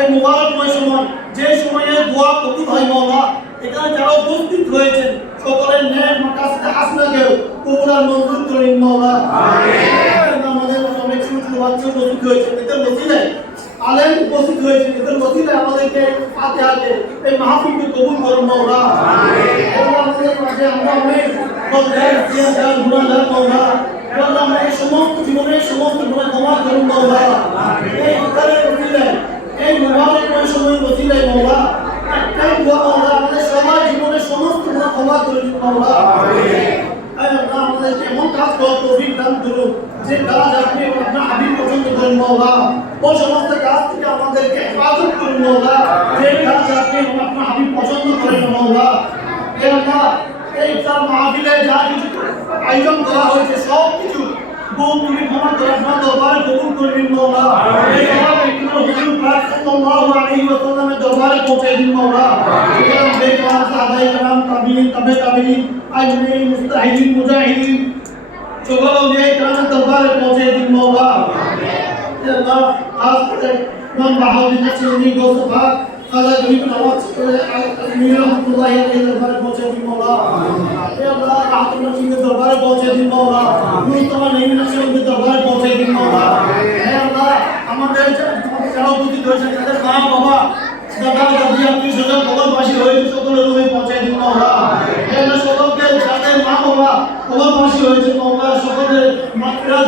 এই মুবারকময় সময় যে সময়ে দোয়া কবুল হয় মওলা এখানে যারা উপস্থিত হয়েছেন সকলের ন্যায় মাকাসে হাসনাকেও কবুল আর মঞ্জুর করেন মওলা। আমাদের অনেক ছোট বাচ্চা উপস্থিত হয়েছে এদের ওসিলায় আলেম উপস্থিত হয়েছে এদের ওসিলায় আমাদেরকে ফাতিহাকে এই মাহফিলকে কবুল করুন মাঝে আমরা অনেক গুনাহগার আল্লাহ আমরা এই সমস্ত জীবনের সমস্ত গুনাহ ক্ষমা করুন মওলা এই ইফতারের ওসিলায় এই মুবারকময় সময়ের ওসিলায় মওলা একটাই দোয়া মওলা আমাদের সবার জীবনের সমস্ত গুনাহ ক্ষমা করে দিন মওলা আয় আল্লাহ আমাদেরকে এমন কাজ করার তৌফিক দান করুন যে কাজ আপনি আপনার হাবিব পছন্দ করেন মওলা ও সমস্ত কাজ থেকে আমাদেরকে হেফাজত করুন মওলা যে কাজ আপনি আপনার হাবিব পছন্দ করেন মওলা হে আল্লাহ এই তার মাহফিলে যা কিছু আয়োজন করা হয়েছে সব কিছু বহু তুমি ক্ষমা করে আপনার দরবারে কবুল করবেন মওলা এই সব একটু হুজুর পাক সাল্লাল্লাহু আলাইহি ওয়াসাল্লামের দরবারে পৌঁছে দিন মওলা সুতরাং বেকার সাহাবায়ে کرام তাবিঈন তবে তাবিঈন আজমিন মুস্তাহিদিন মুজাহিদিন সকল হে আল্লাহ খাস করে ইমাম বাহাউদ্দিন চিনি গোসফা খাজা গরিব নওয়াজ আজমির রহমাতুল্লাহি আলাইহি দরবারে পৌঁছে দিন মওলা হে আল্লাহ রাহমাতুল্লাহ সিংহের দরবারে পৌঁছে দিন মওলা মুস্তাফা নঈমিন সিংহের দরবারে পৌঁছে দিন মওলা হে আল্লাহ আমাদের যারা উপস্থিত হয়েছে তাদের মা বাবা দাদা দাদি আত্মীয় স্বজন কবরবাসী হয়েছে সকলের রুমে পৌঁছে দিন মওলা সকলকে যাদের মা বাবা কবরবাসী হয়েছে মওলা সকলের মাতৃরা